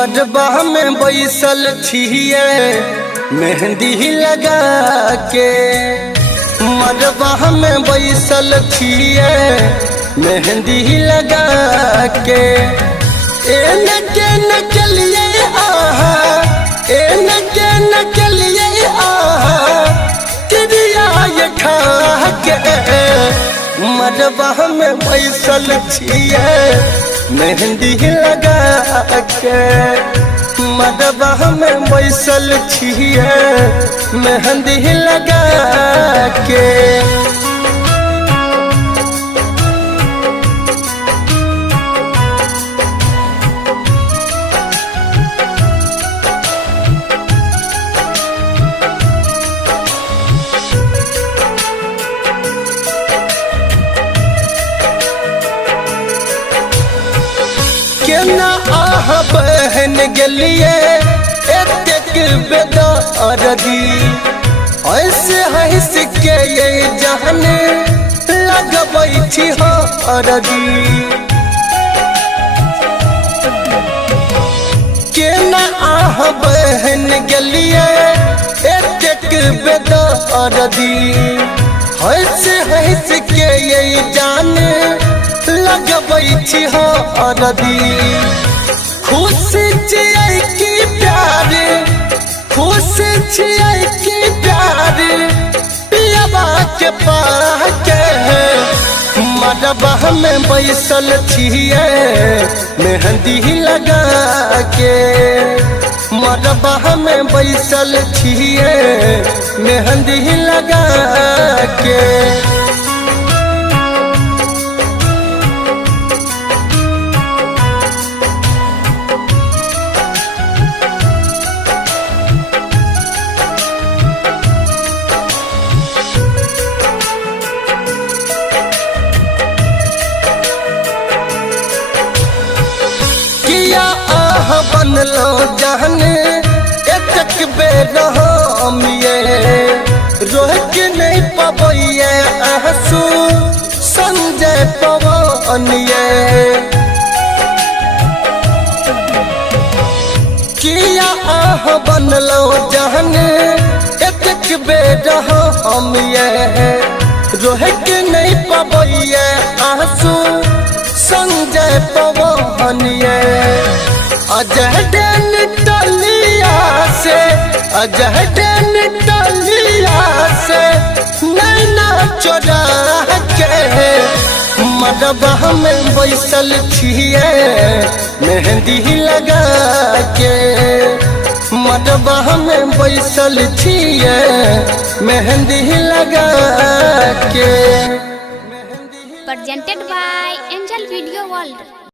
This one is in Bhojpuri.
मरबा में बैसल छिए मेहंदी लगा के, मरबा में बैसल छिए मेहंदी लगा के। न के लिए आहा, न के लिए आहा, क्रिया ये खा के। मरबा में बैसल छिए मेहंदी लगा के, मरबा में बैसल छिए मेहंदी लगा के। केना आह बहन गलिए एतेक बेदारदी, ऐसे हंस के ये जहन लगबै छी हरदी। केना आह बहन गलिए एतेक बेदारदी, ऐसे हंस के ये जान लगबै छी हरदी। खुश छियै कि प्यार, खुश छियै कि प्यार पियबा के पाके। मरबा में बैसल छियै मेहंदी लगा के, मरबा में बैसल छियै मेहंदी लगा के। बनलो जहन एतक बेर हमिए, रोह के नहीं पबैए आंसू संजय पवनिए। किया आह बनलो जहन एतक बेर हमिए, रोह के नहीं पबैए आंसू संजय पवनिए। अजह डैन टलिया से, अजह डैन टलिया से नैना चोरा के। मरबा में बैसल छिए मेहंदी लगा के, मरबा में बैसल छिए मेहंदी लगा के। Presented by Angel Video World।